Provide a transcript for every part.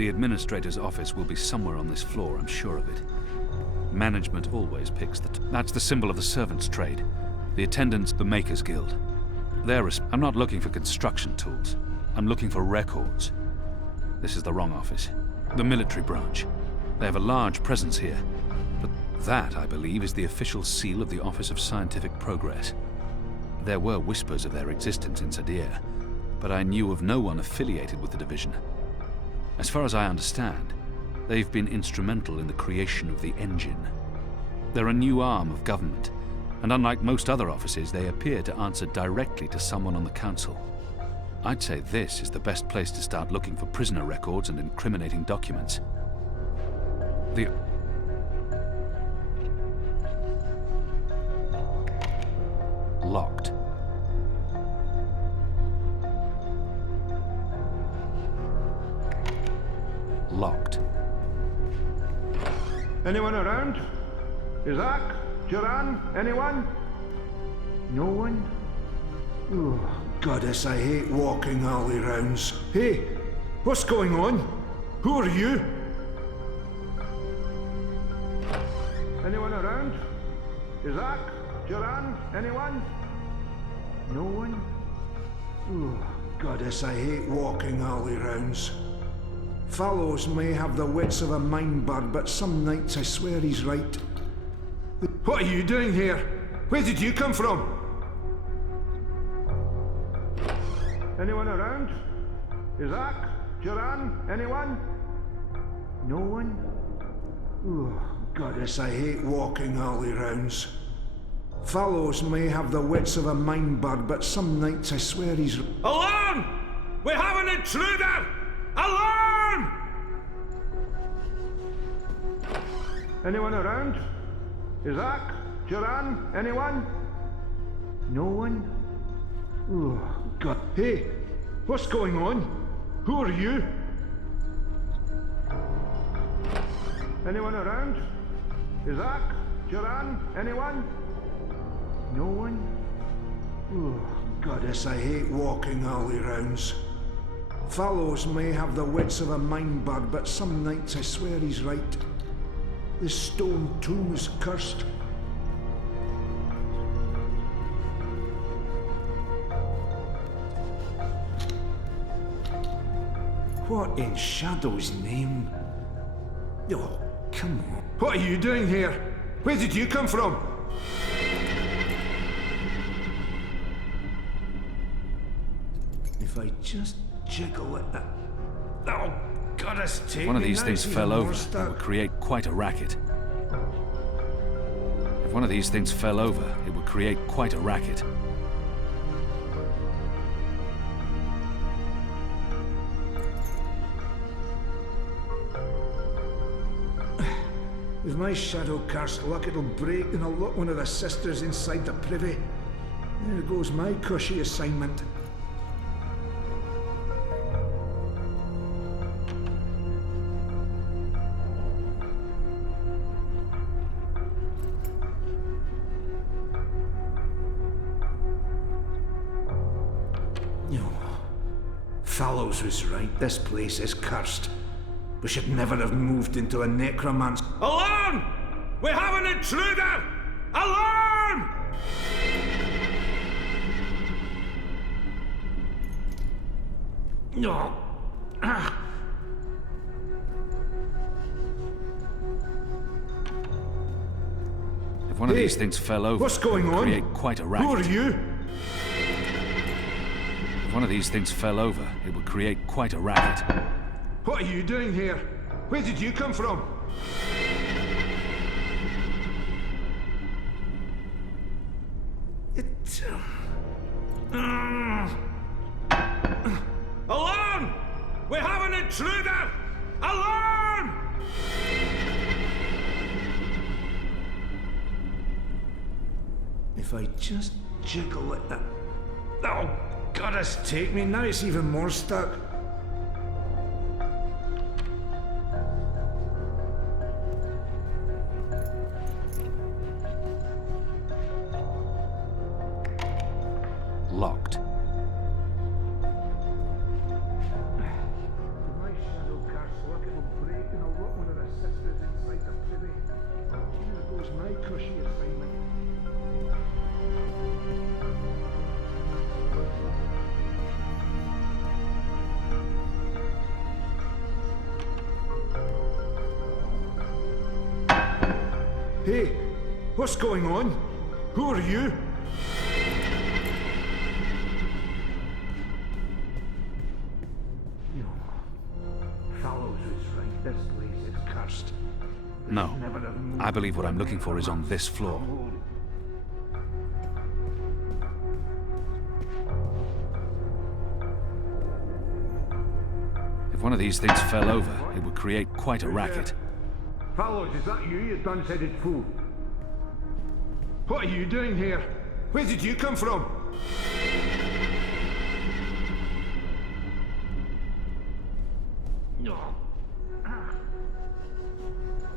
The administrator's office will be somewhere on this floor, I'm sure of it. Management always picks that's the symbol of the servants' trade. The attendants, the Makers Guild. I'm not looking for construction tools. I'm looking for records. This is the wrong office. The military branch. They have a large presence here. But that, I believe, is the official seal of the Office of Scientific Progress. There were whispers of their existence in Sadir, but I knew of no one affiliated with the division. As far as I understand, they've been instrumental in the creation of the engine. They're a new arm of government, and unlike most other offices, they appear to answer directly to someone on the council. I'd say this is the best place to start looking for prisoner records and incriminating documents. Locked. Locked. Anyone around? Isaac? Duran? Anyone? No one? Oh, goddess, I hate walking alley rounds. Hey, what's going on? Who are you? Anyone around? Isaac? Duran? Anyone? No one? Oh, goddess, I hate walking alley rounds. Fallows may have the wits of a mine bird, but some nights I swear he's right. What are you doing here? Where did you come from? Anyone around? Isaac? Duran? Anyone? No one? Oh, goddess, I hate walking alley rounds. Fallows may have the wits of a mine bird, but some nights I swear he's... Alarm! We have an intruder! Alarm! Anyone around? Isaac? Duran? Anyone? No one? Oh, God. Hey, what's going on? Who are you? Anyone around? Isaac? Duran? Anyone? No one? Oh, goddess, I hate walking alley rounds. Fallows may have the wits of a mine bird, but some nights I swear he's right. This stone tomb is cursed. What in Shadow's name? Oh, come on. What are you doing here? Where did you come from? If I just jiggle it... Oh, goddess, take me. If one of these now, things it's fell even over, more it stuck. would create quite a racket. If one of these things fell over, it would create quite a racket. With my shadow cursed luck, it'll break and I'll lock one of the sisters inside the privy. There goes my cushy assignment. No. Fallows was right. This place is cursed. We should never have moved into a necromancer. Alarm! We have an intruder! Alarm! No. If one of these things fell over, what's going it would on? create quite a racket. Who are you? If one of these things fell over, it would create quite a racket. What are you doing here? Where did you come from? Alarm! We have an intruder! Alarm! If I just jiggle it... Oh, goddess, take me. Now it's even more stuck. Locked. My shadow cast and I'll lock one of the sisters inside the privy. Here goes my cushy assignment. Hey, what's going on? Who are you? No. Fallows was right. This place is cursed. No. I believe what I'm looking for is on this floor. If one of these things fell over, it would create quite a racket. Fallows, is that you, you dun-headed fool? What are you doing here? Where did you come from?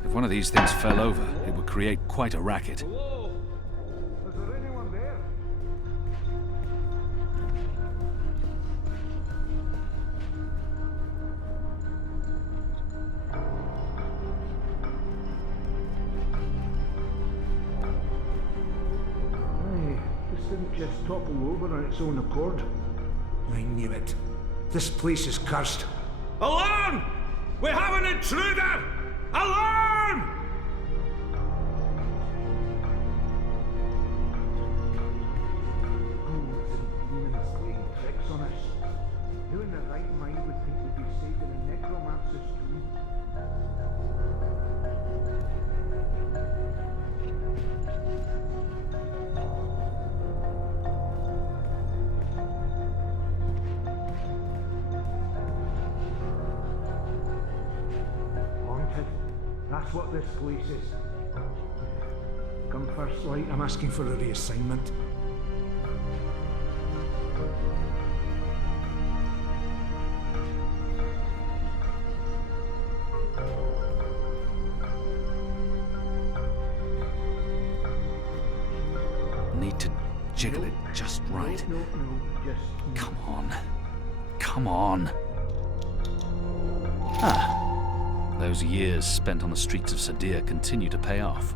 If one of these things fell over, it would create quite a racket. Hello? Is there anyone there? Aye, this didn't just topple over on its own accord. I knew it. This place is cursed. Alarm! We have an intruder! Alarm! Ghouls and demons playing tricks on us. Who in their right mind would think we'd be safe in a necromancer's tomb? Haunted. That's what this place is. Come first light, I'm asking for a reassignment. Need to jiggle it just right. No, just... Come on. Come on. Ah. Those years spent on the streets of Sadir continue to pay off.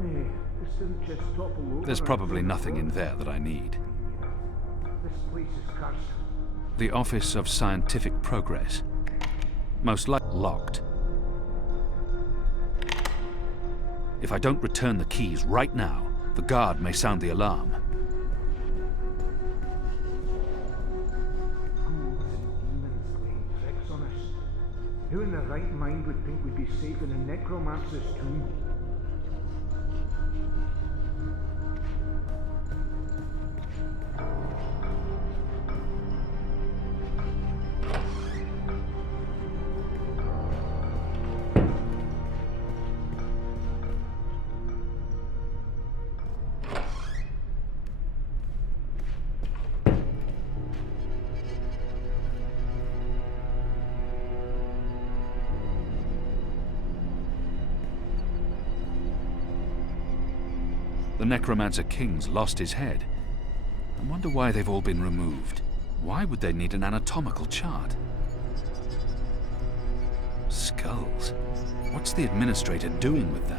Hey, this didn't just topple over. There's probably nothing in there that I need. This place is cursed. The Office of Scientific Progress. Most likely locked. If I don't return the keys right now, the guard may sound the alarm. Ghouls and demons playing tricks on us. Who in their right mind would think we'd be safe in a necromancer's tomb? The Necromancer King's lost his head. I wonder why they've all been removed. Why would they need an anatomical chart? Skulls. What's the administrator doing with that?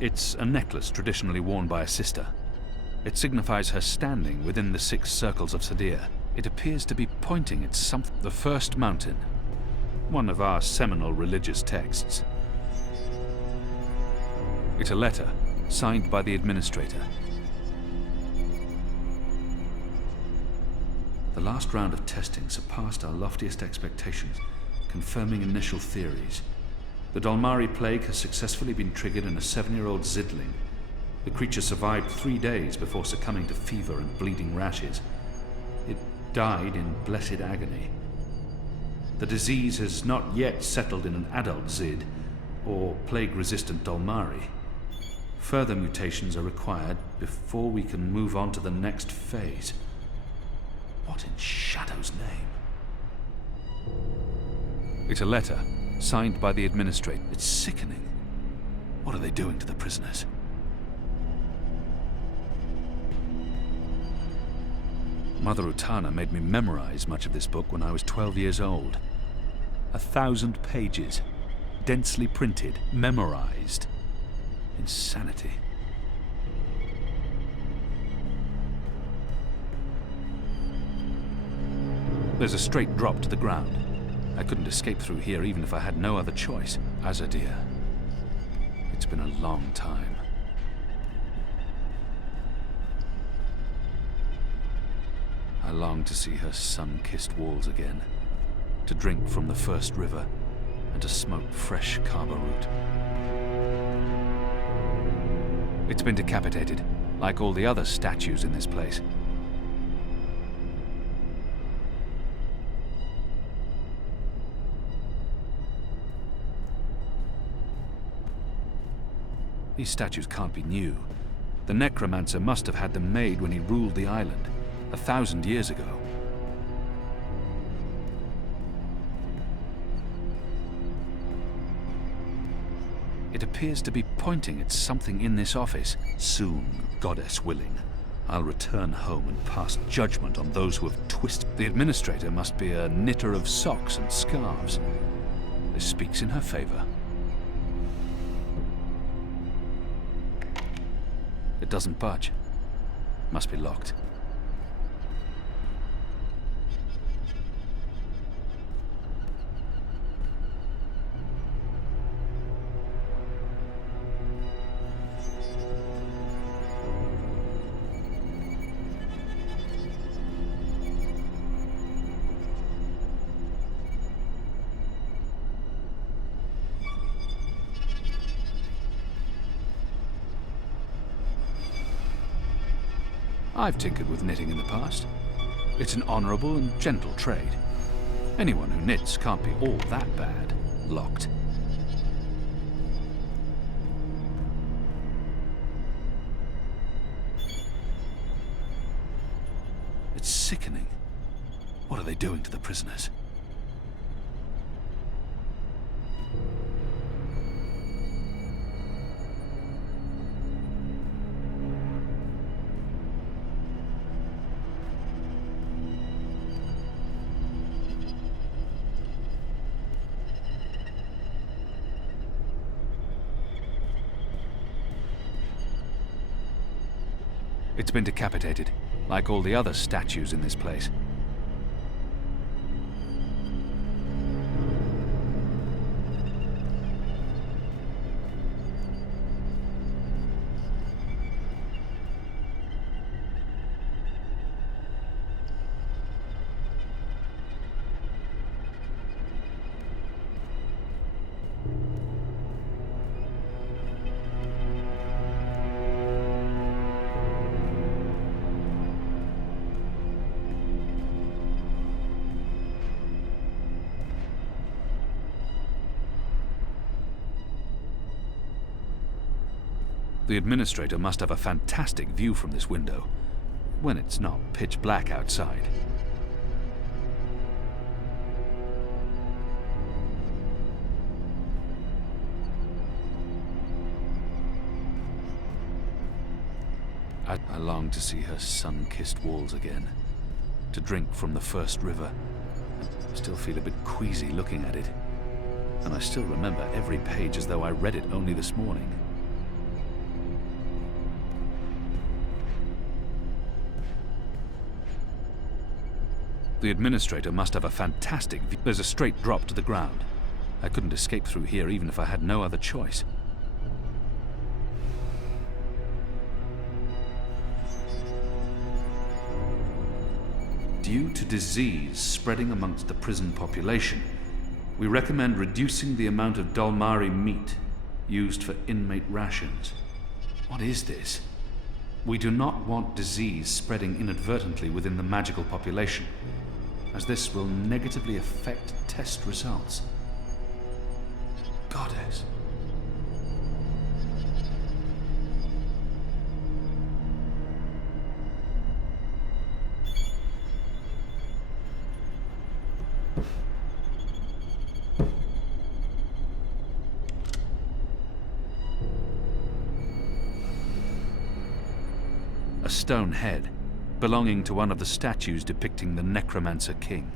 It's a necklace traditionally worn by a sister. It signifies her standing within the 6 circles of Sadir. It appears to be pointing at something. The First Mountain. One of our seminal religious texts. It's a letter, signed by the administrator. The last round of testing surpassed our loftiest expectations, confirming initial theories. The Dalmari plague has successfully been triggered in a 7-year-old Zidling. The creature survived 3 days before succumbing to fever and bleeding rashes. It died in blessed agony. The disease has not yet settled in an adult Zid, or plague-resistant Dalmari. Further mutations are required before we can move on to the next phase. What in Shadow's name? It's a letter, signed by the administrator. It's sickening. What are they doing to the prisoners? Mother Utana made me memorize much of this book when I was 12 years old. 1,000 pages, densely printed, memorized. Insanity. There's a straight drop to the ground. I couldn't escape through here even if I had no other choice. Azadir. It's been a long time. I long to see her sun-kissed walls again, to drink from the first river, and to smoke fresh kaba root. It's been decapitated, like all the other statues in this place. These statues can't be new. The necromancer must have had them made when he ruled the island, 1,000 years ago. It appears to be pointing at something in this office. Soon, goddess willing, I'll return home and pass judgment on those who have twisted. The administrator must be a knitter of socks and scarves. This speaks in her favor. It doesn't budge. Must be locked. I've tinkered with knitting in the past. It's an honorable and gentle trade. Anyone who knits can't be all that bad. Locked. It's sickening. What are they doing to the prisoners? It's been decapitated, like all the other statues in this place. The administrator must have a fantastic view from this window, when it's not pitch black outside. I long to see her sun-kissed walls again, to drink from the first river. I still feel a bit queasy looking at it, and I still remember every page as though I read it only this morning. The administrator must have a fantastic view. There's a straight drop to the ground. I couldn't escape through here even if I had no other choice. Due to disease spreading amongst the prison population, we recommend reducing the amount of Dalmari meat used for inmate rations. What is this? We do not want disease spreading inadvertently within the magical population, as this will negatively affect test results. Goddess. A stone head, belonging to one of the statues depicting the Necromancer King.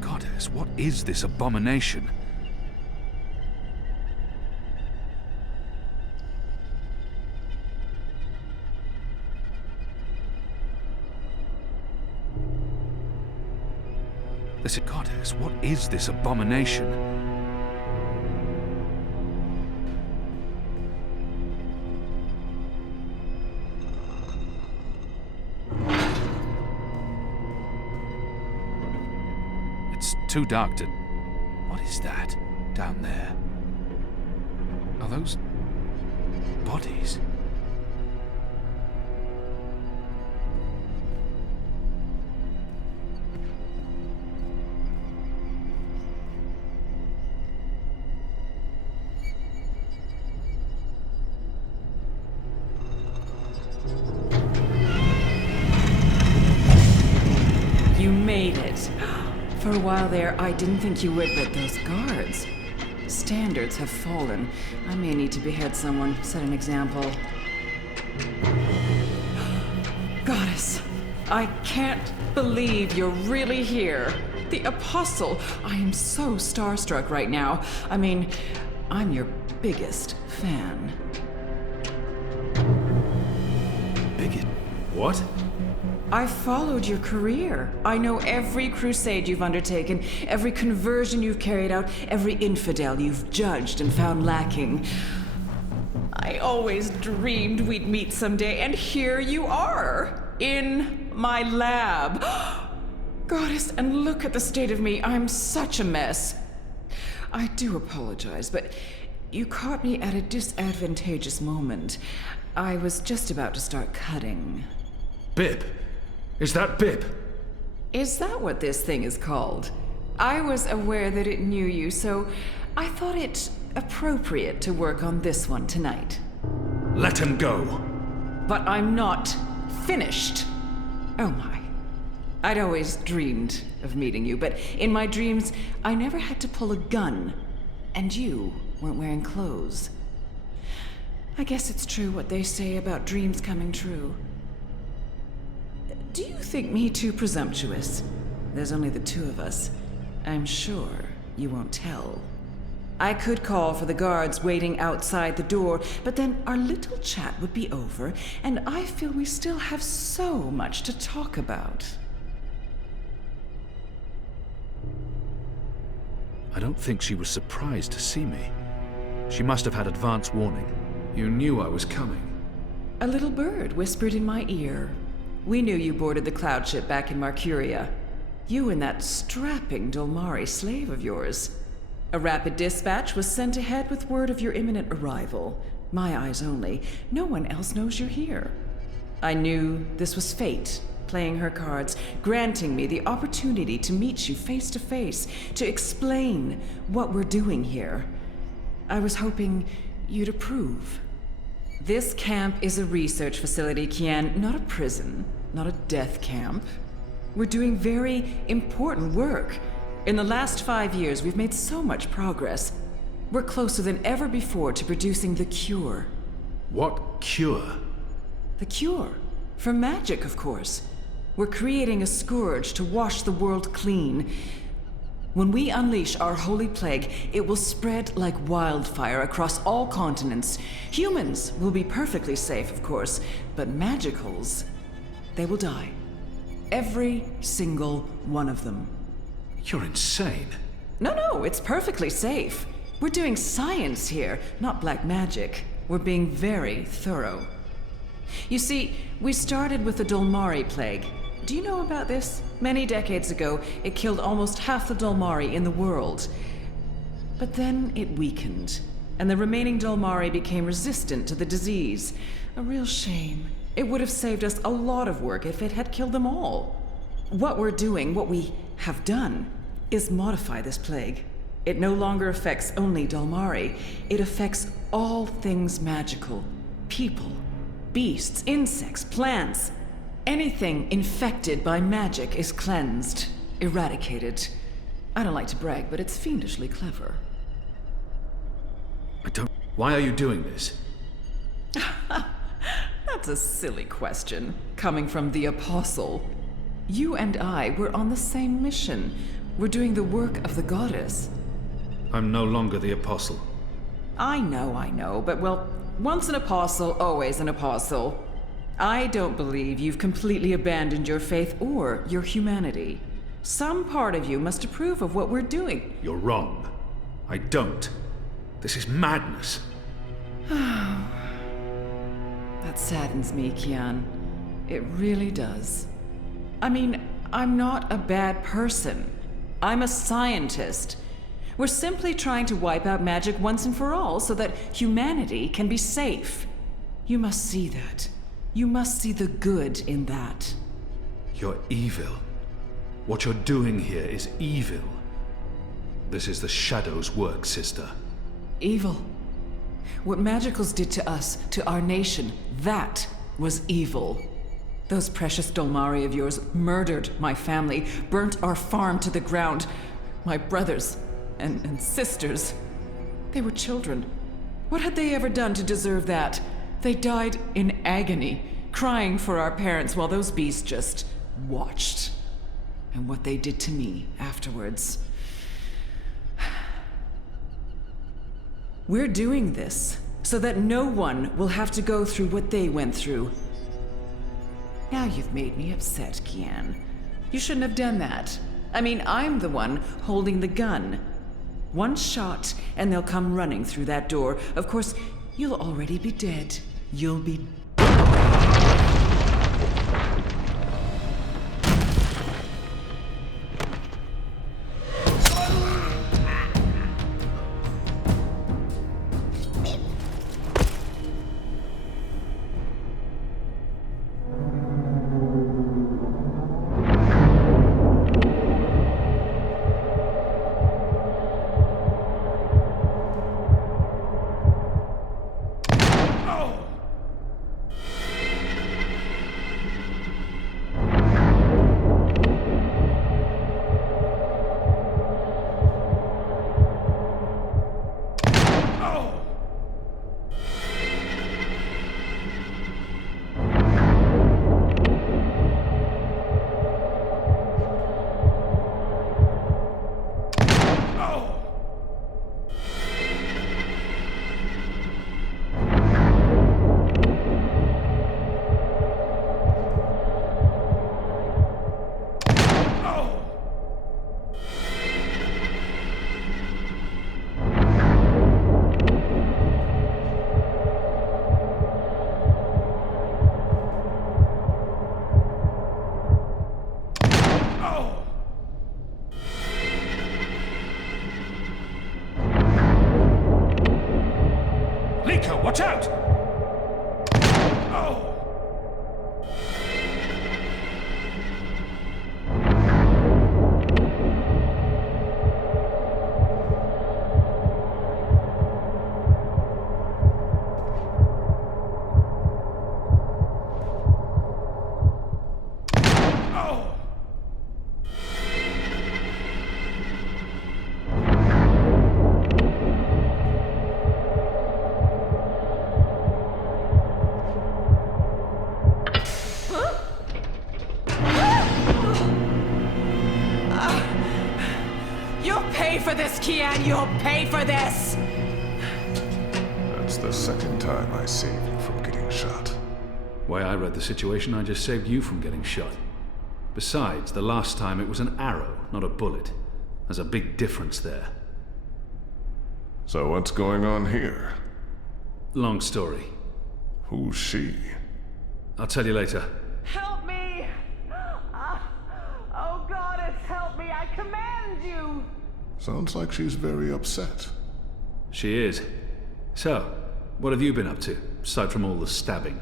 Goddess, what is this abomination? This goddess, what is this abomination? It's too dark to... What is that down there? Are those bodies? You made it. For a while there, I didn't think you would, but those guards. Standards have fallen. I may need to behead someone, set an example. Goddess, I can't believe you're really here. The Apostle. I am so starstruck right now. I mean, I'm your biggest fan. Bigot? What? I've followed your career. I know every crusade you've undertaken, every conversion you've carried out, every infidel you've judged and found lacking. I always dreamed we'd meet someday, and here you are, in my lab. Goddess, and look at the state of me. I'm such a mess. I do apologize, but you caught me at a disadvantageous moment. I was just about to start cutting. Bib! Is that Bib? Is that what this thing is called? I was aware that it knew you, so I thought it appropriate to work on this one tonight. Let him go! But I'm not finished. Oh my. I'd always dreamed of meeting you, but in my dreams, I never had to pull a gun. And you weren't wearing clothes. I guess it's true what they say about dreams coming true. Do you think me too presumptuous? There's only the two of us. I'm sure you won't tell. I could call for the guards waiting outside the door, but then our little chat would be over, and I feel we still have so much to talk about. I don't think she was surprised to see me. She must have had advance warning. You knew I was coming. A little bird whispered in my ear. We knew you boarded the cloud ship back in Marcuria. You and that strapping Dolmari slave of yours. A rapid dispatch was sent ahead with word of your imminent arrival. My eyes only. No one else knows you're here. I knew this was fate, playing her cards, granting me the opportunity to meet you face to face, to explain what we're doing here. I was hoping you'd approve. This camp is a research facility, Kian, not a prison, not a death camp. We're doing very important work. In the last 5 years, we've made so much progress. We're closer than ever before to producing the cure. What cure? The cure? For magic, of course. We're creating a scourge to wash the world clean. When we unleash our holy plague, it will spread like wildfire across all continents. Humans will be perfectly safe, of course, but magicals, they will die. Every single one of them. You're insane. No, it's perfectly safe. We're doing science here, not black magic. We're being very thorough. You see, we started with the Dolmari plague. Do you know about this? Many decades ago, it killed almost half the Dolmari in the world. But then it weakened, and the remaining Dolmari became resistant to the disease. A real shame. It would have saved us a lot of work if it had killed them all. What we're doing, what we have done, is modify this plague. It no longer affects only Dalmari. It affects all things magical. People, beasts, insects, plants. Anything infected by magic is cleansed, eradicated. I don't like to brag, but it's fiendishly clever. Why are you doing this? That's a silly question, coming from the Apostle. You and I were on the same mission. We're doing the work of the goddess. I'm no longer the Apostle. I know, but well, once an apostle, always an apostle. I don't believe you've completely abandoned your faith or your humanity. Some part of you must approve of what we're doing. You're wrong. I don't. This is madness. That saddens me, Kian. It really does. I mean, I'm not a bad person. I'm a scientist. We're simply trying to wipe out magic once and for all so that humanity can be safe. You must see that. You must see the good in that. You're evil. What you're doing here is evil. This is the Shadow's work, sister. Evil. What magicals did to us, to our nation, that was evil. Those precious Dolmari of yours murdered my family, burnt our farm to the ground. My brothers and sisters. They were children. What had they ever done to deserve that? They died in agony, crying for our parents while those beasts just watched. And what they did to me afterwards. We're doing this so that no one will have to go through what they went through. Now you've made me upset, Kian. You shouldn't have done that. I mean, I'm the one holding the gun. One shot, and they'll come running through that door. Of course, you'll already be dead. You'll be... Watch out! Kian, you'll pay for this! That's the second time I saved you from getting shot. Way I read the situation, I just saved you from getting shot. Besides, the last time it was an arrow, not a bullet. There's a big difference there. So what's going on here? Long story. Who's she? I'll tell you later. Help me! Oh, goddess, help me! I command you! Sounds like she's very upset. She is. So, what have you been up to, aside from all the stabbing?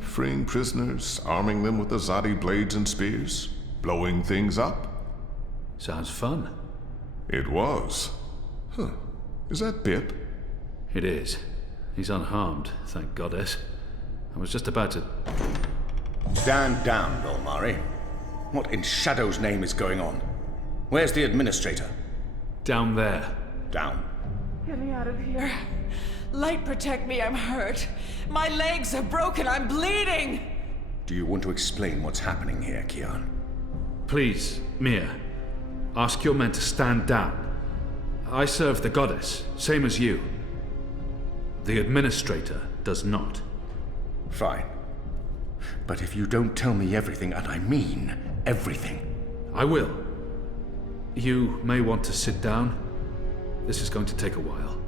Freeing prisoners, arming them with the Zadi blades and spears, blowing things up. Sounds fun. It was. Huh. Is that Bip? It is. He's unharmed, thank Goddess. I was just about to... Stand down, Dolmari. What in Shadow's name is going on? Where's the administrator? Down there. Down. Get me out of here. Light, protect me, I'm hurt. My legs are broken, I'm bleeding! Do you want to explain what's happening here, Kian? Please, Mia. Ask your men to stand down. I serve the Goddess, same as you. The administrator does not. Fine. But if you don't tell me everything, and I mean everything... I will. You may want to sit down. This is going to take a while.